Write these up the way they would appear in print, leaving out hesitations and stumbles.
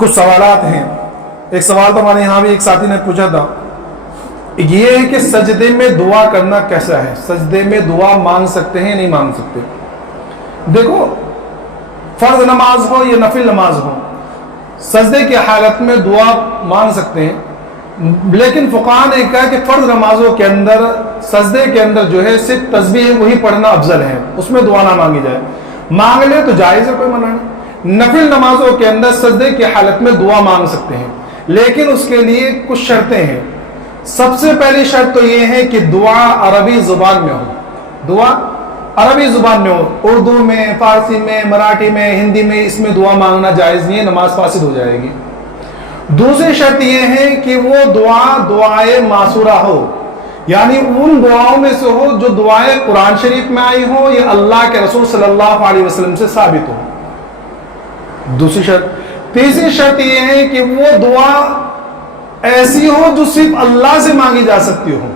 کچھ سوالات ہیں. ایک سوال تو ہمارے یہاں بھی ایک ساتھی نے پوچھا تھا، یہ ہے کہ سجدے میں دعا کرنا کیسا ہے؟ سجدے میں دعا مانگ سکتے ہیں نہیں مانگ سکتے؟ دیکھو، فرض نماز ہو یا نفل نماز ہو، سجدے کی حالت میں دعا مانگ سکتے ہیں. لیکن فقہاء نے کہا کہ فرض نمازوں کے اندر سجدے کے اندر جو ہے صرف تسبیح وہی پڑھنا افضل ہے، اس میں دعا نہ مانگی جائے. مانگ لے تو جائز ہے، کوئی منع نہیں. نفل نمازوں کے اندر سجدے کی حالت میں دعا مانگ سکتے ہیں، لیکن اس کے لیے کچھ شرطیں ہیں. سب سے پہلی شرط تو یہ ہے کہ دعا عربی زبان میں ہو. دعا عربی زبان میں ہو. اردو میں، فارسی میں، مراٹھی میں، ہندی میں اس میں دعا مانگنا جائز نہیں ہے، نماز فاسد ہو جائے گی. دوسری شرط یہ ہے کہ وہ دعا دعائے معصورہ ہو، یعنی ان دعاؤں میں سے ہو جو دعائیں قرآن شریف میں آئی ہو یا اللہ کے رسول صلی اللہ علیہ وسلم سے ثابت ہو. دوسری شرط. تیسری شرط یہ ہے کہ وہ دعا ایسی ہو جو صرف اللہ سے مانگی جا سکتی ہو.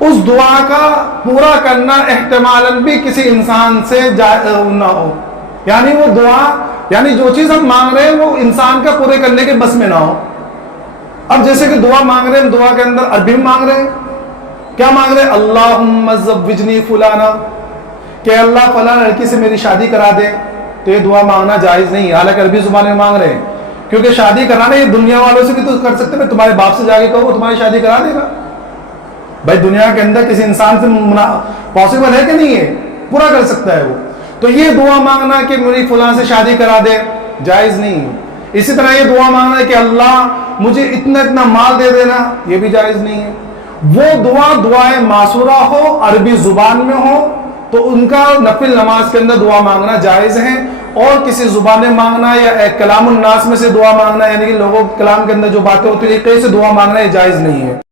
اس دعا کا پورا کرنا احتمالاً بھی کسی انسان سے نہ ہو، یعنی وہ دعا، یعنی جو چیز ہم مانگ رہے ہیں وہ انسان کا پورے کرنے کے بس میں نہ ہو. اب جیسے کہ دعا مانگ رہے ہیں، دعا کے اندر عربی میں مانگ رہے ہیں. کیا مانگ رہے ہیں؟ اللہم زوجنی فلانا، کہ اللہ فلاں لڑکی سے میری شادی کرا دے. تو یہ دعا مانگنا جائز نہیں ہے، حالانکہ عربی زبان میں مانگ رہے ہیں. کیونکہ شادی کرانا یہ دنیا والوں سے بھی تو کر سکتے ہیں. تمہارے باپ سے جا کے کہو وہ تمہاری شادی کرا دے گا. بھائی دنیا کے اندر کسی انسان سے پاسبل ہے کہ نہیں ہے؟ پورا کر سکتا ہے وہ. تو یہ دعا مانگنا کہ میری فلاں سے شادی کرا دے جائز نہیں ہے. اسی طرح یہ دعا مانگنا کہ اللہ مجھے اتنا اتنا مال دے دینا، یہ بھی جائز نہیں ہے. وہ دعا دعائے معصورہ ہو، عربی زبان میں ہو، تو ان کا نفل نماز کے اندر دعا مانگنا جائز ہے. اور کسی زبان میں مانگنا یا کلام الناس میں سے دعا مانگنا، یعنی کہ لوگوں کلام کے اندر جو باتیں ہوتی ہیں کہیں سے دعا مانگنا، یہ جائز نہیں ہے.